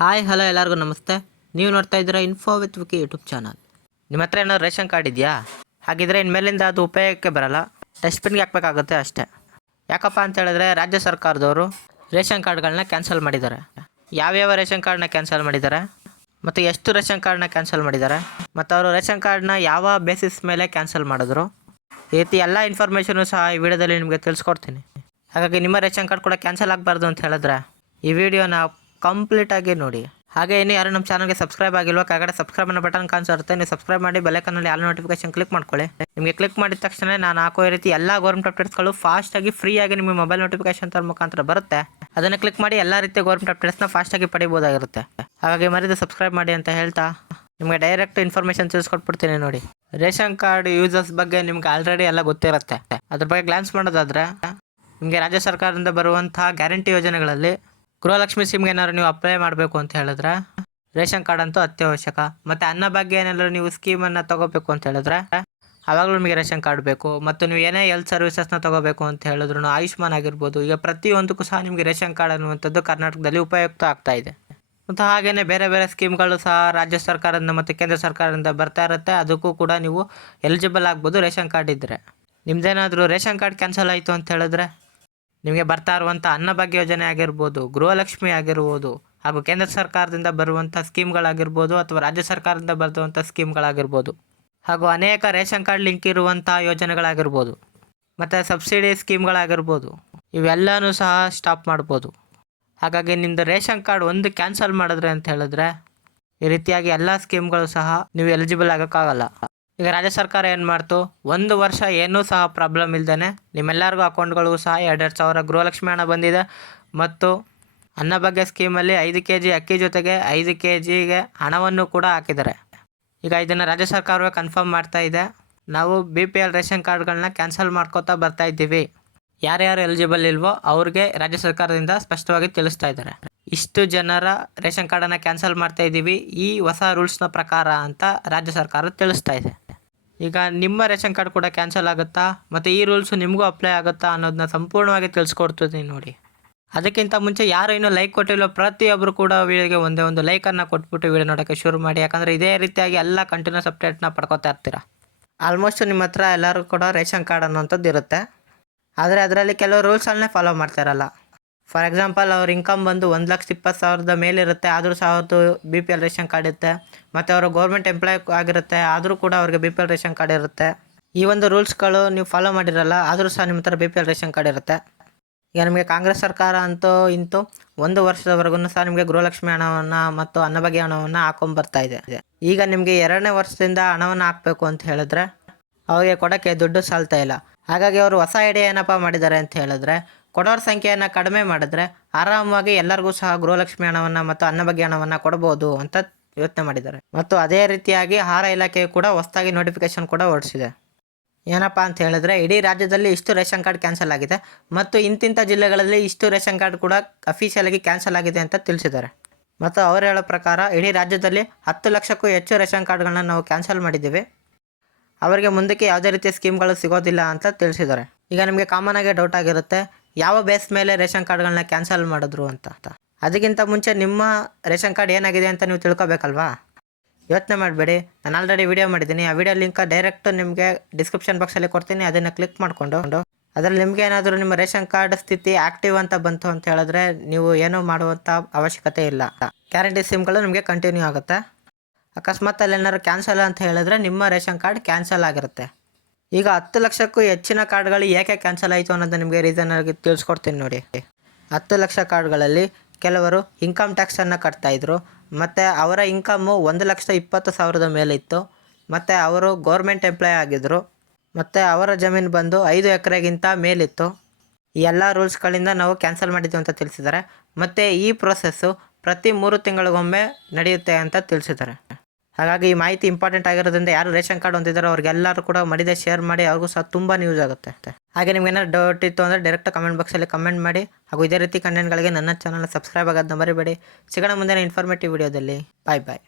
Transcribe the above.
Hi hello ಎಲ್ಲರಿಗೂ ನಮಸ್ತೆ. ನೀವು ನೋಡ್ತಾ ಇದ್ದೀರಾ info with Vicky YouTube channel. ನಿಮ್ಮ ಹತ್ರ ಏನಾದ್ರು ರೇಷನ್ ಕಾರ್ಡ್ ಇದೆಯಾ? ಹಾಗಿದ್ರೆ ಇನ್ಮೇಲಿಂದ ಅದು ಉಪಯೋಗಕ್ಕೆ ಬರಲ್ಲ, ಡಸ್ಟ್ಬಿನ್ಗೆ ಹಾಕಬೇಕಾಗುತ್ತೆ ಅಷ್ಟೇ. ಯಾಕಪ್ಪ ಅಂತ ಹೇಳಿದ್ರೆ ರಾಜ್ಯ ಸರ್ಕಾರದವರು ರೇಷನ್ ಕಾರ್ಡ್ಗಳನ್ನ ಕ್ಯಾನ್ಸಲ್ ಮಾಡಿದ್ದಾರೆ. ಯಾವ್ಯಾವ ರೇಷನ್ ಕಾರ್ಡ್ನ ಕ್ಯಾನ್ಸಲ್ ಮಾಡಿದ್ದಾರೆ ಮತ್ತು ಎಷ್ಟು ರೇಷನ್ ಕಾರ್ಡ್ನ ಕ್ಯಾನ್ಸಲ್ ಮಾಡಿದ್ದಾರೆ ಮತ್ತು ಅವರು ರೇಷನ್ ಕಾರ್ಡ್ನ ಯಾವ ಬೇಸಿಸ್ ಮೇಲೆ ಕ್ಯಾನ್ಸಲ್ ಮಾಡಿದ್ರು, ಈ ರೀತಿ ಎಲ್ಲ ಇನ್ಫಾರ್ಮೇಷನು ಸಹ ಈ ವಿಡಿಯೋದಲ್ಲಿ ನಿಮಗೆ ತಿಳಿಸ್ಕೊಡ್ತೀನಿ. ಹಾಗಾಗಿ ನಿಮ್ಮ ರೇಷನ್ ಕಾರ್ಡ್ ಕೂಡ ಕ್ಯಾನ್ಸಲ್ ಆಗಬಾರ್ದು ಅಂತ ಹೇಳಿದ್ರೆ ಈ ವಿಡಿಯೋನ ಕಂಪ್ಲೀಟಾಗಿ ನೋಡಿ. ಹಾಗೆ ಇನ್ನು ಯಾರು ನಮ್ಮ ಚಾನಲ್ಗೆ ಸಬ್ಸ್ಕ್ರೈಬ್ ಆಗಿಲ್ವೋ ಕೆಳಗಡೆ ಸಬ್ಸ್ಕ್ರೈಬ್ ಅನ್ನೋ ಬಟನ್ ಕಾಣಿಸುತ್ತೆ, ನೀವು ಸಬ್ಸ್ಕ್ರೈಬ್ ಮಾಡಿ ಬೆಲ್ಲೈಕನ್ನಲ್ಲಿ ಆಲ್ ನೋಟಿಫಿಕೇಶನ್ ಕ್ಲಿಕ್ ಮಾಡ್ಕೊಳ್ಳಿ. ನಿಮಗೆ ಕ್ಲಿಕ್ ಮಾಡಿದ ತಕ್ಷಣ ನಾನು ಹಾಕೋ ಈ ರೀತಿ ಎಲ್ಲ ಗೌರ್ಮೆಂಟ್ ಅಪ್ಡೇಟ್ಸ್ಗಳು ಫಾಸ್ಟಾಗಿ ಫ್ರೀಯಾಗಿ ನಿಮ್ಮ ಮೊಬೈಲ್ ನೋಟಿಫಿಕೇಶನ್ ಮುಖಾಂತರ ಬರುತ್ತೆ. ಅದನ್ನು ಕ್ಲಿಕ್ ಮಾಡಿ ಎಲ್ಲ ರೀತಿಯ ಗೌರ್ಮೆಂಟ್ ಅಪ್ಡೇಟ್ಸ್ನ ಫಾಸ್ಟಾಗಿ ಪಡಿಬೋದಾಗಿರುತ್ತೆ. ಹಾಗಾಗಿ ಮರಿದು ಸಬ್ಸ್ಕ್ರೈಬ್ ಮಾಡಿ ಅಂತ ಹೇಳ್ತಾ ನಿಮಗೆ ಡೈರೆಕ್ಟ್ ಇನ್ಫಾರ್ಮೇಷನ್ ತಿಳಿಸ್ಕೊಟ್ಬಿಡ್ತೀನಿ ನೋಡಿ. ರೇಷನ್ ಕಾರ್ಡ್ ಯೂಸರ್ಸ್ ಬಗ್ಗೆ ನಿಮ್ಗೆ ಆಲ್ರೆಡಿ ಎಲ್ಲ ಗೊತ್ತಿರುತ್ತೆ. ಅದ್ರ ಬಗ್ಗೆ ಗ್ಲಾನ್ಸ್ ಮಾಡೋದಾದರೆ ನಿಮಗೆ ರಾಜ್ಯ ಸರ್ಕಾರದಿಂದ ಬರುವಂತಹ ಗ್ಯಾರಂಟಿ ಯೋಜನೆಗಳಲ್ಲಿ ಗೃಹಲಕ್ಷ್ಮಿ ಸ್ಕೀಮ್ಗೆ ಏನಾದ್ರು ನೀವು ಅಪ್ಲೈ ಮಾಡಬೇಕು ಅಂತ ಹೇಳಿದ್ರೆ ರೇಷನ್ ಕಾರ್ಡ್ ಅಂತೂ ಅತ್ಯವಶ್ಯಕ. ಮತ್ತು ಅನ್ನಭಾಗ್ಯ ಏನಾದರೂ ನೀವು ಸ್ಕೀಮನ್ನು ತೊಗೋಬೇಕು ಅಂತ ಹೇಳಿದ್ರೆ ಆವಾಗಲೂ ನಿಮಗೆ ರೇಷನ್ ಕಾರ್ಡ್ ಬೇಕು. ಮತ್ತು ನೀವು ಏನೇ ಹೆಲ್ತ್ ಸರ್ವಿಸಸ್ನ ತೊಗೋಬೇಕು ಅಂತ ಹೇಳಿದ್ರು ಆಯುಷ್ಮಾನ್ ಆಗಿರ್ಬೋದು, ಈಗ ಪ್ರತಿಯೊಂದಕ್ಕೂ ಸಹ ನಿಮಗೆ ರೇಷನ್ ಕಾರ್ಡ್ ಅನ್ನುವಂಥದ್ದು ಕರ್ನಾಟಕದಲ್ಲಿ ಉಪಯುಕ್ತ ಆಗ್ತಾ ಇದೆ. ಮತ್ತು ಹಾಗೆಯೇ ಬೇರೆ ಬೇರೆ ಸ್ಕೀಮ್ಗಳು ಸಹ ರಾಜ್ಯ ಸರ್ಕಾರದಿಂದ ಮತ್ತು ಕೇಂದ್ರ ಸರ್ಕಾರದಿಂದ ಬರ್ತಾ ಇರುತ್ತೆ. ಅದಕ್ಕೂ ಕೂಡ ನೀವು ಎಲಿಜಿಬಲ್ ಆಗ್ಬೋದು ರೇಷನ್ ಕಾರ್ಡ್ ಇದ್ದರೆ. ನಿಮ್ಮದೇನಾದರೂ ರೇಷನ್ ಕಾರ್ಡ್ ಕ್ಯಾನ್ಸಲ್ ಆಯಿತು ಅಂತ ಹೇಳಿದ್ರೆ ನಿಮಗೆ ಬರ್ತಾ ಇರುವಂಥ ಅನ್ನಭಾಗ್ಯ ಯೋಜನೆ ಆಗಿರ್ಬೋದು, ಗೃಹಲಕ್ಷ್ಮಿ ಆಗಿರ್ಬೋದು, ಹಾಗೂ ಕೇಂದ್ರ ಸರ್ಕಾರದಿಂದ ಬರುವಂಥ ಸ್ಕೀಮ್ಗಳಾಗಿರ್ಬೋದು ಅಥವಾ ರಾಜ್ಯ ಸರ್ಕಾರದಿಂದ ಬರುವಂಥ ಸ್ಕೀಮ್ಗಳಾಗಿರ್ಬೋದು, ಹಾಗೂ ಅನೇಕ ರೇಷನ್ ಕಾರ್ಡ್ ಲಿಂಕ್ ಇರುವಂಥ ಯೋಜನೆಗಳಾಗಿರ್ಬೋದು, ಮತ್ತು ಸಬ್ಸಿಡಿ ಸ್ಕೀಮ್ಗಳಾಗಿರ್ಬೋದು, ಇವೆಲ್ಲನೂ ಸಹ ಸ್ಟಾಪ್ ಮಾಡ್ಬೋದು. ಹಾಗಾಗಿ ನಿಮ್ಮದು ರೇಷನ್ ಕಾರ್ಡ್ ಒಂದು ಕ್ಯಾನ್ಸಲ್ ಮಾಡಿದ್ರೆ ಅಂತ ಹೇಳಿದ್ರೆ ಈ ರೀತಿಯಾಗಿ ಎಲ್ಲ ಸ್ಕೀಮ್ಗಳು ಸಹ ನೀವು ಎಲಿಜಿಬಲ್ ಆಗೋಕ್ಕಾಗಲ್ಲ. ಈಗ ರಾಜ್ಯ ಸರ್ಕಾರ ಏನು ಮಾಡ್ತು, 1 ವರ್ಷ ಏನೂ ಸಹ ಪ್ರಾಬ್ಲಮ್ ಇಲ್ದೇ ನಿಮ್ಮೆಲ್ಲರಿಗೂ ಅಕೌಂಟ್ಗಳಿಗೂ ಸಹ 2,000 ಗೃಹಲಕ್ಷ್ಮಿ ಹಣ ಬಂದಿದೆ. ಮತ್ತು ಅನ್ನಭಾಗ್ಯ ಸ್ಕೀಮಲ್ಲಿ 5 kg ಅಕ್ಕಿ ಜೊತೆಗೆ 5 kgಗೆ ಹಣವನ್ನು ಕೂಡ ಹಾಕಿದ್ದಾರೆ. ಈಗ ಇದನ್ನು ರಾಜ್ಯ ಸರ್ಕಾರವೇ ಕನ್ಫರ್ಮ್ ಮಾಡ್ತಾ ಇದೆ. ನಾವು BPL ರೇಷನ್ ಕಾರ್ಡ್ಗಳನ್ನ ಕ್ಯಾನ್ಸಲ್ ಮಾಡ್ಕೋತಾ ಬರ್ತಾ ಇದ್ದೀವಿ. ಯಾರ್ಯಾರು ಎಲಿಜಿಬಲ್ ಇಲ್ವೋ ಅವ್ರಿಗೆ ರಾಜ್ಯ ಸರ್ಕಾರದಿಂದ ಸ್ಪಷ್ಟವಾಗಿ ತಿಳಿಸ್ತಾ ಇದ್ದಾರೆ. ಇಷ್ಟು ಜನರ ರೇಷನ್ ಕಾರ್ಡನ್ನು ಕ್ಯಾನ್ಸಲ್ ಮಾಡ್ತಾ ಇದ್ದೀವಿ ಈ ಹೊಸ ರೂಲ್ಸ್ನ ಪ್ರಕಾರ ಅಂತ ರಾಜ್ಯ ಸರ್ಕಾರ ತಿಳಿಸ್ತಾ ಇದೆ. ಈಗ ನಿಮ್ಮ ರೇಷನ್ ಕಾರ್ಡ್ ಕೂಡ ಕ್ಯಾನ್ಸಲ್ ಆಗುತ್ತಾ ಮತ್ತು ಈ ರೂಲ್ಸು ನಿಮಗೂ ಅಪ್ಲೈ ಆಗುತ್ತಾ ಅನ್ನೋದನ್ನ ಸಂಪೂರ್ಣವಾಗಿ ತಿಳಿಸ್ಕೊಡ್ತೀನಿ ನೋಡಿ. ಅದಕ್ಕಿಂತ ಮುಂಚೆ ಯಾರು ಇನ್ನೂ ಲೈಕ್ ಕೊಟ್ಟಿಲ್ಲೋ ಪ್ರತಿಯೊಬ್ಬರು ಕೂಡ ವಿಡಿಯೋಗೆ ಒಂದೇ ಒಂದು ಲೈಕನ್ನು ಕೊಟ್ಬಿಟ್ಟು ವಿಡಿಯೋ ನೋಡೋಕ್ಕೆ ಶುರು ಮಾಡಿ. ಯಾಕಂದರೆ ಇದೇ ರೀತಿಯಾಗಿ ಎಲ್ಲ ಕಂಟಿನ್ಯೂಸ್ ಅಪ್ಡೇಟ್ನ ಪಡ್ಕೊತಾ ಇರ್ತೀರ. ಆಲ್ಮೋಸ್ಟ್ ನಿಮ್ಮ ಹತ್ರ ಎಲ್ಲರೂ ಕೂಡ ರೇಷನ್ ಕಾರ್ಡ್ ಅನ್ನೋಂಥದ್ದು ಇರುತ್ತೆ. ಆದರೆ ಅದರಲ್ಲಿ ಕೆಲವು ರೂಲ್ಸನ್ನೇ ಫಾಲೋ ಮಾಡ್ತಾರಲ್ಲ. ಫಾರ್ ಎಕ್ಸಾಂಪಲ್ ಅವ್ರ ಇನ್ಕಮ್ ಬಂದು 1,20,000 ಮೇಲಿರುತ್ತೆ, ಆದರೂ ಸಹ ಅವ್ರದ್ದು BPL ರೇಷನ್ ಕಾರ್ಡ್ ಇರುತ್ತೆ. ಮತ್ತು ಅವರು ಗೌರ್ಮೆಂಟ್ ಎಂಪ್ಲಾಯ್ ಆಗಿರುತ್ತೆ, ಆದರೂ ಕೂಡ ಅವ್ರಿಗೆ BPL ರೇಷನ್ ಕಾರ್ಡ್ ಇರುತ್ತೆ. ಈ ಒಂದು ರೂಲ್ಸ್ಗಳು ನೀವು ಫಾಲೋ ಮಾಡಿರಲ್ಲ, ಆದರೂ ಸಹ ನಿಮ್ಮ ಹತ್ರ BPL ರೇಷನ್ ಕಾರ್ಡ್ ಇರುತ್ತೆ. ಈಗ ನಿಮಗೆ ಕಾಂಗ್ರೆಸ್ ಸರ್ಕಾರ ಅಂತೂ 1 ವರ್ಷದವರೆಗೂ ಸಹ ನಿಮಗೆ ಗೃಹಲಕ್ಷ್ಮಿ ಹಣವನ್ನು ಮತ್ತು ಅನ್ನಭಾಗ್ಯ ಹಣವನ್ನು ಹಾಕೊಂಡ್ಬರ್ತಾ ಇದೆ. ಈಗ ನಿಮಗೆ 2ನೇ ವರ್ಷದಿಂದ ಹಣವನ್ನು ಹಾಕಬೇಕು ಅಂತ ಹೇಳಿದ್ರೆ ಅವ್ರಿಗೆ ಕೊಡೋಕ್ಕೆ ದುಡ್ಡು ಸಾಲ್ತಾ ಇಲ್ಲ. ಹಾಗಾಗಿ ಅವರು ಹೊಸ ಐಡಿಯಾ ಏನಪ್ಪ ಮಾಡಿದ್ದಾರೆ ಅಂತ ಹೇಳಿದ್ರೆ ಕೊಡೋರ ಸಂಖ್ಯೆಯನ್ನು ಕಡಿಮೆ ಮಾಡಿದ್ರೆ ಆರಾಮವಾಗಿ ಎಲ್ಲರಿಗೂ ಸಹ ಗೃಹಲಕ್ಷ್ಮಿ ಹಣವನ್ನು ಮತ್ತು ಅನ್ನಭಾಗ್ಯ ಹಣವನ್ನು ಕೊಡ್ಬೋದು ಅಂತ ಯೋಚನೆ ಮಾಡಿದ್ದಾರೆ. ಮತ್ತು ಅದೇ ರೀತಿಯಾಗಿ ಆಹಾರ ಇಲಾಖೆಯು ಕೂಡ ಹೊಸದಾಗಿ ನೋಟಿಫಿಕೇಶನ್ ಕೂಡ ಹೊರಡಿಸಿದೆ. ಏನಪ್ಪ ಅಂತ ಹೇಳಿದ್ರೆ ಇಡೀ ರಾಜ್ಯದಲ್ಲಿ ಇಷ್ಟು ರೇಷನ್ ಕಾರ್ಡ್ ಕ್ಯಾನ್ಸಲ್ ಆಗಿದೆ ಮತ್ತು ಇಂತಿಂಥ ಜಿಲ್ಲೆಗಳಲ್ಲಿ ಇಷ್ಟು ರೇಷನ್ ಕಾರ್ಡ್ ಕೂಡ ಅಫಿಷಿಯಲಾಗಿ ಕ್ಯಾನ್ಸಲ್ ಆಗಿದೆ ಅಂತ ತಿಳಿಸಿದ್ದಾರೆ. ಮತ್ತು ಅವರು ಹೇಳೋ ಪ್ರಕಾರ ಇಡೀ ರಾಜ್ಯದಲ್ಲಿ 10 ಲಕ್ಷಕ್ಕೂ ಹೆಚ್ಚು ರೇಷನ್ ಕಾರ್ಡ್ಗಳನ್ನ ನಾವು ಕ್ಯಾನ್ಸಲ್ ಮಾಡಿದ್ದೀವಿ, ಅವರಿಗೆ ಮುಂದಕ್ಕೆ ಯಾವುದೇ ರೀತಿಯ ಸ್ಕೀಮ್ಗಳು ಸಿಗೋದಿಲ್ಲ ಅಂತ ತಿಳಿಸಿದ್ದಾರೆ. ಈಗ ನಿಮಗೆ ಕಾಮನ್ ಆಗಿ ಡೌಟ್ ಆಗಿರುತ್ತೆ, ಯಾವ ಬೇಸ್ ಮೇಲೆ ರೇಷನ್ ಕಾರ್ಡ್ಗಳನ್ನ ಕ್ಯಾನ್ಸಲ್ ಮಾಡಿದ್ರು ಅಂತ. ಅದಕ್ಕಿಂತ ಮುಂಚೆ ನಿಮ್ಮ ರೇಷನ್ ಕಾರ್ಡ್ ಏನಾಗಿದೆ ಅಂತ ನೀವು ತಿಳ್ಕೊಬೇಕಲ್ವಾ. ಯೋಚನೆ ಮಾಡಬೇಡಿ, ನಾನು ಆಲ್ರೆಡಿ ವಿಡಿಯೋ ಮಾಡಿದ್ದೀನಿ. ಆ ವಿಡಿಯೋ ಲಿಂಕ್ ಡೈರೆಕ್ಟ್ ನಿಮಗೆ ಡಿಸ್ಕ್ರಿಪ್ಷನ್ ಬಾಕ್ಸಲ್ಲಿ ಕೊಡ್ತೀನಿ. ಅದನ್ನು ಕ್ಲಿಕ್ ಮಾಡಿಕೊಂಡು ಅದರಲ್ಲಿ ನಿಮಗೆ ಏನಾದರೂ ನಿಮ್ಮ ರೇಷನ್ ಕಾರ್ಡ್ ಸ್ಥಿತಿ ಆ್ಯಕ್ಟಿವ್ ಅಂತ ಬಂತು ಅಂತ ಹೇಳಿದ್ರೆ ನೀವು ಏನೂ ಮಾಡುವಂಥ ಅವಶ್ಯಕತೆ ಇಲ್ಲ. ಗ್ಯಾರಂಟಿ ಸಿಮ್ಗಳು ನಿಮಗೆ ಕಂಟಿನ್ಯೂ ಆಗುತ್ತೆ. ಅಕಸ್ಮಾತ್ ಅಲ್ಲಿ ಏನಾದ್ರು ಕ್ಯಾನ್ಸಲ್ ಅಂತ ಹೇಳಿದ್ರೆ ನಿಮ್ಮ ರೇಷನ್ ಕಾರ್ಡ್ ಕ್ಯಾನ್ಸಲ್ ಆಗಿರುತ್ತೆ. ಈಗ 10 ಲಕ್ಷಕ್ಕೂ ಹೆಚ್ಚಿನ ಕಾರ್ಡ್ಗಳು ಏಕೆ ಕ್ಯಾನ್ಸಲ್ ಆಯಿತು ಅನ್ನೋದು ನಿಮಗೆ ರೀಸನ್ ಆಗಿ ತಿಳಿಸ್ಕೊಡ್ತೀನಿ ನೋಡಿ. 10 ಲಕ್ಷ ಕಾರ್ಡ್ಗಳಲ್ಲಿ ಕೆಲವರು ಇನ್ಕಮ್ ಟ್ಯಾಕ್ಸನ್ನು ಕಟ್ತಾಯಿದ್ರು ಮತ್ತು ಅವರ ಇನ್ಕಮ್ಮು 1,20,000 ಮೇಲಿತ್ತು ಮತ್ತು ಅವರು ಗೌರ್ಮೆಂಟ್ ಎಂಪ್ಲಾಯ್ ಆಗಿದ್ದರು ಮತ್ತು ಅವರ ಜಮೀನು ಬಂದು 5 ಎಕರೆಗಿಂತ ಮೇಲಿತ್ತು. ಈ ಎಲ್ಲ ರೂಲ್ಸ್ಗಳಿಂದ ನಾವು ಕ್ಯಾನ್ಸಲ್ ಮಾಡಿದ್ದೀವಿ ಅಂತ ತಿಳಿಸಿದ್ದಾರೆ. ಮತ್ತು ಈ ಪ್ರೊಸೆಸ್ಸು ಪ್ರತಿ 3 ತಿಂಗಳಿಗೊಮ್ಮೆ ನಡೆಯುತ್ತೆ ಅಂತ ತಿಳಿಸಿದ್ದಾರೆ. ಹಾಗಾಗಿ ಈ ಮಾಹಿತಿ ಇಂಪಾರ್ಟೆಂಟ್ ಆಗಿರೋದ್ರಿಂದ ಯಾರು ರೇಷನ್ ಕಾರ್ಡ್ ಹೊಂದಿದ್ದಾರೋ ಅವ್ರಿಗೆಲ್ಲರೂ ಕೂಡ ಮಡಿದೆ ಶೇರ್ ಮಾಡಿ, ಅವ್ರಿಗೂ ಸಹ ತುಂಬ ಯೂಸ್ ಆಗುತ್ತೆ. ಹಾಗೆ ನಿಮ್ಗೆ ಏನಾದ್ರು ಡೌಟ್ ಇತ್ತು ಅಂದರೆ ಡೈರೆಕ್ಟ್ ಕಮೆಂಟ್ ಬಾಕ್ಸಲ್ಲಿ ಕಮೆಂಟ್ ಮಾಡಿ. ಹಾಗೂ ಇದೇ ರೀತಿ ಕಂಟೆಂಟ್ಗಳಿಗೆ ನನ್ನ ಚಾನಲ್ನ ಸಬ್ಸ್ಕ್ರೈಬ್ ಆಗೋದನ್ನ ಮರಿಬೇಡಿ. ಸಿಗೋಣ ಮುಂದಿನ ಇನ್ಫಾರ್ಮೇಟಿವ್ ವಿಡಿಯೋದಲ್ಲಿ. ಬಾಯ್ ಬಾಯ್.